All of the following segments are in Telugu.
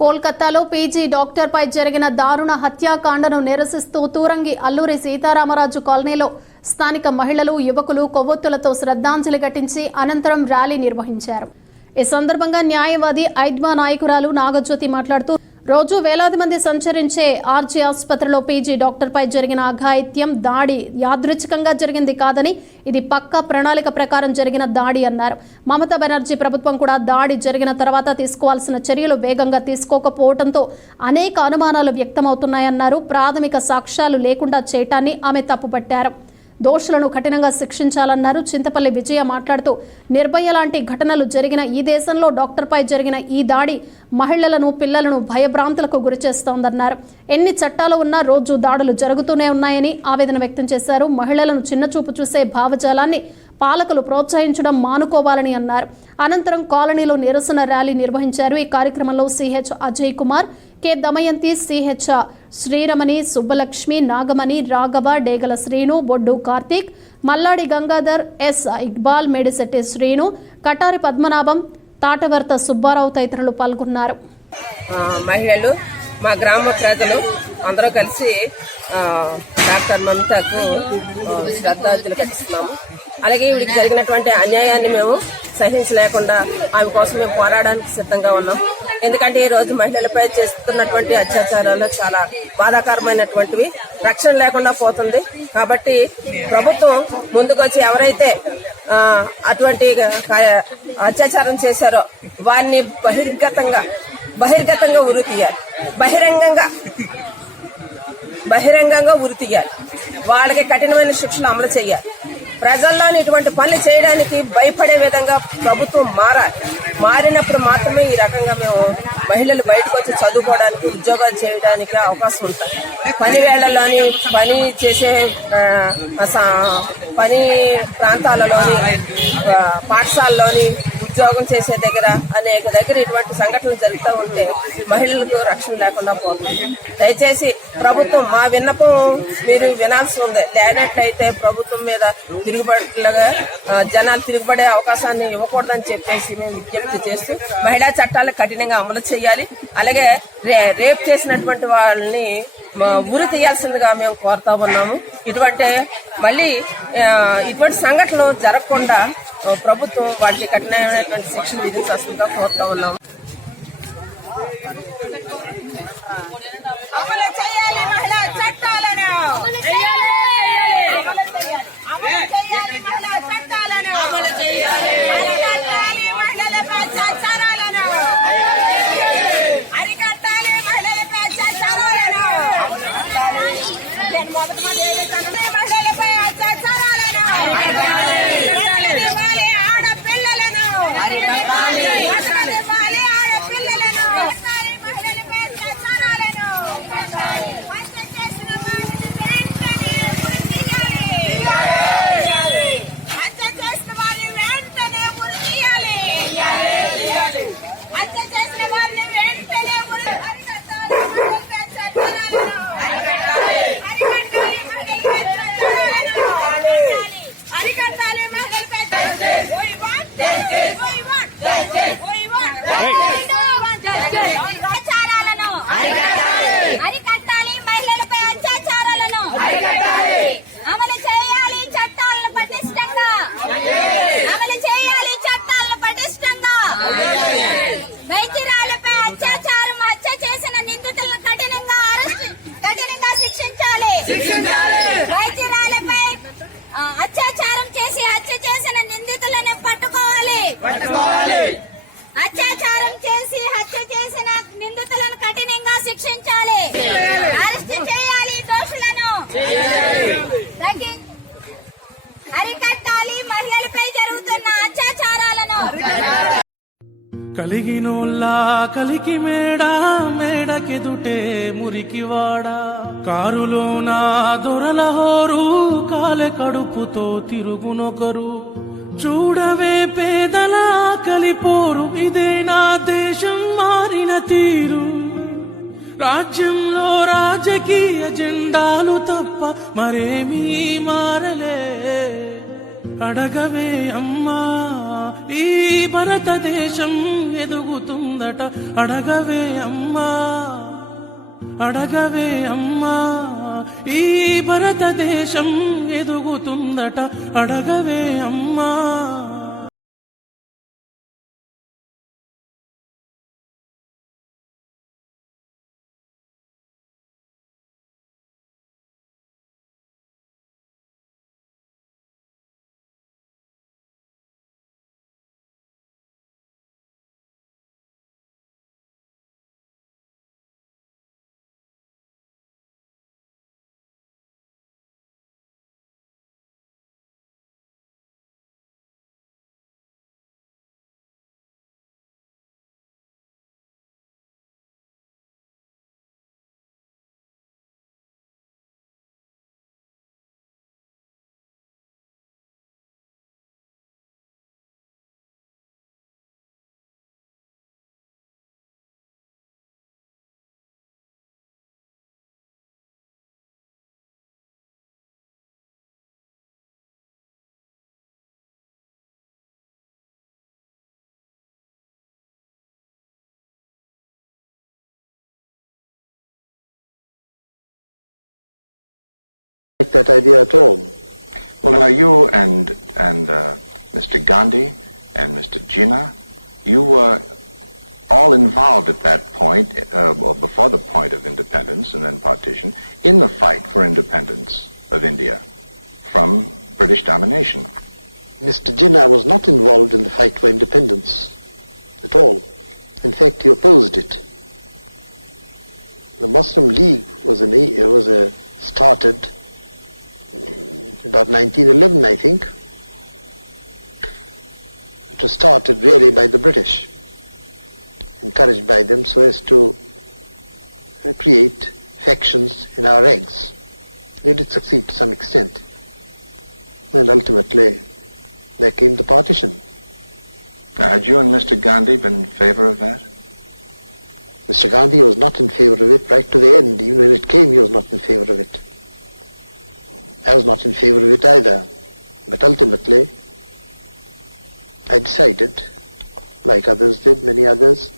కోల్కతాలో పీజీ డాక్టర్పై జరిగిన దారుణ హత్యాకాండను నిరసిస్తూ తూరంగి అల్లూరి సీతారామరాజు కాలనీలో స్థానిక మహిళలు యువకులు కొవ్వొత్తులతో శ్రద్ధాంజలి ఘటించి అనంతరం ర్యాలీ నిర్వహించారు. ఈ సందర్భంగా న్యాయవాది ఐద్మా నాయకురాలు నాగజ్యోతి మాట్లాడుతూ రోజు వేలాది మంది సంచరించే ఆర్జీ ఆసుపత్రిలో పీజీ డాక్టర్పై జరిగిన అఘాయిత్యం దాడి యాదృచ్ఛికంగా జరిగింది కాదని ఇది పక్కా ప్రణాళిక ప్రకారం జరిగిన దాడి అన్నారు. మమతా బెనర్జీ ప్రభుత్వం కూడా దాడి జరిగిన తర్వాత తీసుకోవాల్సిన చర్యలు వేగంగా తీసుకోకపోవడంతో అనేక అనుమానాలు వ్యక్తమవుతున్నాయన్నారు. ప్రాథమిక సాక్ష్యాలు లేకుండా చేయటాన్ని ఆమె తప్పుపట్టారు. దోషులను కఠినంగా శిక్షించాలన్నారు. చింతపల్లి విజయ మాట్లాడుతూ నిర్భయ లాంటి ఘటనలు జరిగిన ఈ దేశంలో డాక్టర్పై జరిగిన ఈ దాడి మహిళలను పిల్లలను భయభ్రాంతులకు గురిచేస్తోందన్నారు. ఎన్ని చట్టాలు ఉన్నా రోజు దాడులు జరుగుతూనే ఉన్నాయని ఆవేదన వ్యక్తం చేశారు. మహిళలను చిన్నచూపు చూసే భావజాలాన్ని పాలకులు ప్రోత్సహించడం మానుకోవాలని అన్నారు. అనంతరం కాలనీలో నిరసన ర్యాలీ నిర్వహించారు. ఈ కార్యక్రమంలో C H Ajay Kumar, K Damayanti, C H Sriramani, Subbalakshmi, Nagamani, Raghava, Degala Srinu, Boddu Karthik, Malladi Gangadhar, S Iqbal, Medisetti Srinu, Katari Padmanabham, Tatavarta Subbarao తదితరులు పాల్గొన్నారు. మహిళలు, మా గ్రామ ప్రజలు అందరూ కలిసి డాక్టర్ మమతకు శ్రద్ధాంజలి ఘటిస్తున్నాము. అలాగే వీడికి జరిగినటువంటి అన్యాయాన్ని మేము సహించలేకుండా ఆమె కోసం మేము పోరాడడానికి సిద్ధంగా ఉన్నాం. ఎందుకంటే ఈ రోజు మహిళలపై చేస్తున్నటువంటి అత్యాచారాలు చాలా బాధాకరమైనటువంటివి, రక్షణ లేకుండా పోతుంది. కాబట్టి ప్రభుత్వం ముందుకొచ్చి ఎవరైతే అటువంటి అత్యాచారం చేశారో వారిని బహిర్గతంగా ఉరి తీయాలి, బహిరంగంగా ఉరి తీయాలి. వాళ్ళకి కఠినమైన శిక్షలు అమలు చేయాలి. ప్రజల్లోని ఇటువంటి పనులు చేయడానికి భయపడే విధంగా ప్రభుత్వం మారినప్పుడు మాత్రమే ఈ రకంగా మేము మహిళలు బయటకు వచ్చి చదువుకోవడానికి, ఉద్యోగాలు చేయడానికి అవకాశం ఉంటుంది. పని వేళ్లలోని, పని చేసే పని ప్రాంతాలలోని, పాఠశాలలోని, ఉద్యోగం చేసే దగ్గర అనేక దగ్గర ఇటువంటి సంఘటనలు జరుగుతూ ఉంటే మహిళలకు రక్షణ లేకుండా పోతుంది. దయచేసి ప్రభుత్వం మా విన్నపం మీరు వినాల్సి ఉంది. లేనట్లయితే ప్రభుత్వం మీద తిరుగుబడిలాగా జనాలు తిరుగుబడే అవకాశాన్ని ఇవ్వకూడదని చెప్పేసి మేము విజ్ఞప్తి చేస్తూ మహిళా చట్టాలను కఠినంగా అమలు చేయాలి. అలాగే రేప్ చేసినటువంటి వాళ్ళని ఉరి తీయాల్సిందిగా మేము కోరుతా ఉన్నాము. మళ్ళీ ఇటువంటి సంఘటనలు జరగకుండా ప్రభుత్వం వాటికి కఠినమైనటువంటి శిక్షలు విధించాల్సిందిగా కోరుతా ఉన్నాము. అత్యాచారం చేసి హత్య చేసిన నిందితులను కఠినంగా శిక్షించాలి, అరెస్ట్ చేయాలి, దోషులను అరికట్టాలి, మహిళలపై జరుగుతున్న అత్యాచారాలను. కలిగినోల్లా కలికి మేడకెదుటే మురికివాడా, కారులోన దొరల హోరు, కాలె కడుపుతో తిరుగునొకరు. చూడవే పేదల కలిపోరు, ఇదే నా దేశం మారిన తీరు. రాజ్యంలో రాజకీయ జెండాలు తప్ప మరేమీ మారలే. అడగవే అమ్మా ఈ భారతదేశం ఎదుగుతుందట అడగవే అమ్మా అడగవే అమ్మా ఈ భారతదేశం ఎదుగుతుందట అడగవే అమ్మా. That idea at all. Well, now you and Mr. Gandhi and Mr. Jinnah, you were all involved at that point, or before the point of independence and then partition, in the fight for independence of India from British domination. Mr. Jinnah was not involved in the fight for independence at all. In fact, he opposed it. The Muslim League was started about 1911, I think. It was started really by the British, encouraged by them so as to create factions in our ranks. They did succeed to some extent. And ultimately, there came the partition. Now, had you and Mr. Gandhi been in favor of that? Mr. Gandhi was not in favor of it right to the end. Even when it came, he was not in favor of it. I was not in favor of it either. But ultimately, I decided, like others did, many others,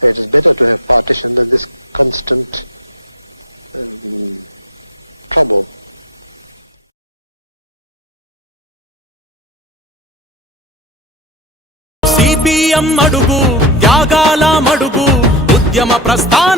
that it is better to have partition than this constant trouble. CPM అడుగు త్యాగాల మడుగు ఉద్యమ ప్రస్థానం